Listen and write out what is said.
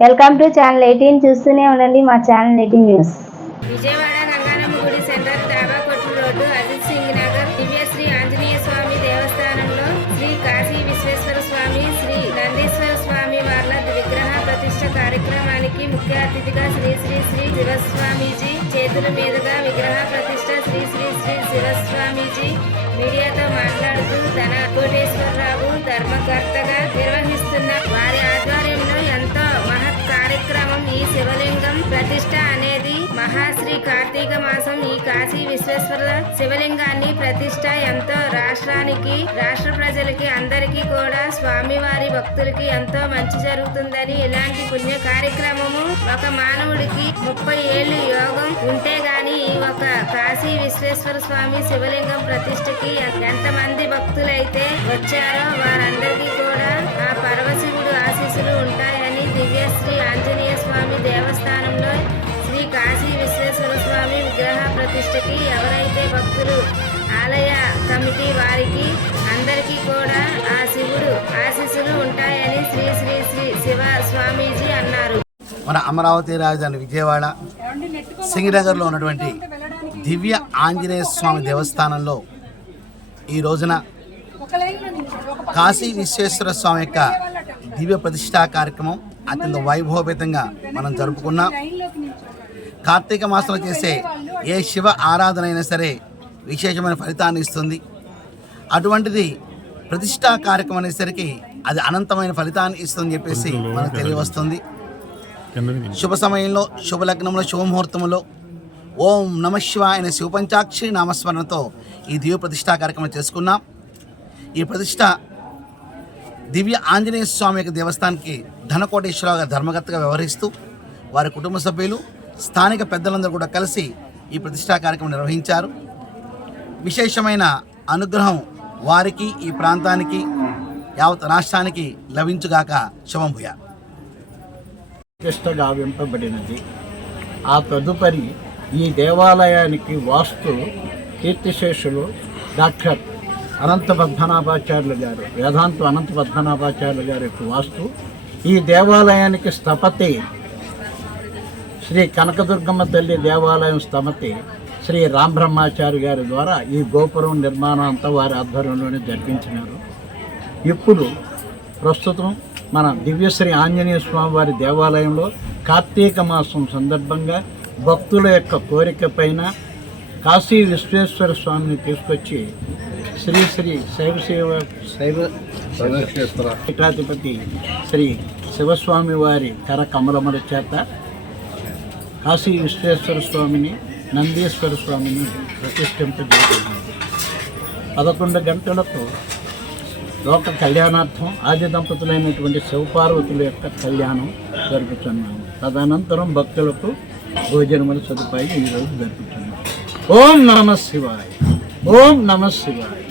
Welcome to channel 18 చూస్తూనే ఉండండి మా ఛానల్ 18 న్యూస్. విజయవాడ గంగానమ్మ గుడి సెంటర్ డాబా కొట్టు రోడ్డు అజిత్ సింగ్ నగర్ దివ్య శ్రీ ఆంజనేయ స్వామి దేవస్థానంలో శ్రీ కాశీ విశ్వేశ్వర స్వామి శ్రీ నందీశ్వర స్వామి వార్ల విగ్రహ ప్రతిష్ఠ కార్యక్రమానికి ముఖ్య అతిథిగా శ్రీ శ్రీ శ్రీ శివస్వామీజీ చేతుల మీదుగా విగ్రహ ప్రతిష్ఠ శ్రీ శ్రీ శ్రీ శివస్వామీజీ మీడియాతో మాట్లాడుతూ ధన కోటేశ్వరరావు ధర్మకర్తగా నిర్వహిస్తున్న వారి ఆధ్వర్యంలో ఎంతో మహత్ కార్యక్రమం ఈ శివలింగం ప్రతిష్ఠ అనేది మహాశ్రీ కార్తీక మాసం ఈ కాశీ విశ్వేశ్వర శివలింగాన్ని ప్రతిష్ఠ ఎంతో రాష్ట్రానికి రాష్ట్ర ప్రజలకి అందరికీ కూడా స్వామివారి భక్తులకి ఎంతో మంచి జరుగుతుందని ఇలాంటి పుణ్య కార్యక్రమము ఒక మానవుడికి 30 ఏళ్ళు యోగం ఉంటే గాని ఒక కాశీ విశ్వేశ్వర స్వామి శివలింగం ప్రతిష్ఠకి ఎంతమంది భక్తులైతే వచ్చారో వారందరికీ కూడా ఆ పరమశివుడు ఆశీస్సులు ఉంటాయని దివ్యశ్రీ ఆంజనేయ స్వామి దేవస్థానంలో శ్రీ కాశీ విశ్వేశ్వర స్వామి విగ్రహ ప్రతిష్ఠకి ఎవరైతే భక్తులు ఆలయ కమిటీ వారికి అందరికీ కూడా ఆ శివుడు ఆశీస్సులు ఉంటాయని శ్రీ శ్రీ శ్రీ శివ స్వామీజీ అన్నారు. మన అమరావతి రాజధాని విజయవాడ సింగనగర్లో ఉన్నటువంటి దివ్య ఆంజనేయ స్వామి దేవస్థానంలో ఈ రోజున కాశీ విశ్వేశ్వర స్వామి యొక్క దివ్య ప్రతిష్ఠా కార్యక్రమం అత్యంత వైభవపేతంగా మనం జరుపుకున్నాం. కార్తీక మాసంలో చేసే ఏ శివ ఆరాధన అయినా సరే విశేషమైన ఫలితాన్ని ఇస్తుంది. అటువంటిది ప్రతిష్ఠా కార్యక్రమం అనేసరికి అది అనంతమైన ఫలితాన్ని ఇస్తుందని చెప్పేసి మనకు తెలియవస్తుంది. శుభ సమయంలో శుభలగ్నంలో శుభముహూర్తంలో ఓం నమ శివాయ అనే శివపంచాక్షరి నామస్మరణతో ఈ దివ్య ప్రతిష్ఠా కార్యక్రమం చేసుకున్నాం. ఈ ప్రతిష్ఠ దివ్య ఆంజనేయ స్వామి యొక్క దేవస్థానానికి ధనకోటేశ్వరరావు ధర్మకర్తగా వ్యవహరిస్తూ వారి కుటుంబ సభ్యులు స్థానిక పెద్దలందరూ కూడా కలిసి ఈ ప్రతిష్ఠా కార్యక్రమం నిర్వహించారు. విశేషమైన అనుగ్రహం వారికి ఈ ప్రాంతానికి యావత్ రాష్ట్రానికి లభించుగాక. శుభం భూయా. ప్రతిష్ట గావింపబడినది. ఆ తదుపరి ఈ దేవాలయానికి వాస్తు కీర్తిశేషులు డాక్టర్ అనంత పద్మనాభాచార్యులు గారు, వేదాంత అనంత పద్మనాభాచార్యులు గారి యొక్క వాస్తు, ఈ దేవాలయానికి స్థపతి శ్రీ కనకదుర్గమ్మ తల్లి దేవాలయం స్థపతి శ్రీ రామబ్రహ్మాచారి గారి ద్వారా ఈ గోపురం నిర్మాణం అంతా వారి ఆధ్వర్యంలోనే జరిపించినారు. ఇప్పుడు ప్రస్తుతం మన దివ్యశ్రీ ఆంజనేయ స్వామి వారి దేవాలయంలో కార్తీక మాసం సందర్భంగా భక్తుల యొక్క కోరిక పైన కాశీ విశ్వేశ్వర స్వామిని తీసుకొచ్చి శ్రీ శ్రీ శైవ పీఠాధిపతి శ్రీ శివస్వామి వారి కర కమలముల చేత కాశీ విశ్వేశ్వర స్వామిని నందీశ్వర స్వామిని ప్రతిష్ఠింపజేయబడింది. 11 గంటలకు లోక కళ్యాణార్థం ఆది దంపతులైనటువంటి శివపార్వతుల యొక్క కళ్యాణం జరుపుతున్నాము. తదనంతరం భక్తులకు భోజనముల సదుపాయం ఈరోజు జరుపుతున్నాము. ఓం నమః శివాయ. ఓం నమః శివాయ.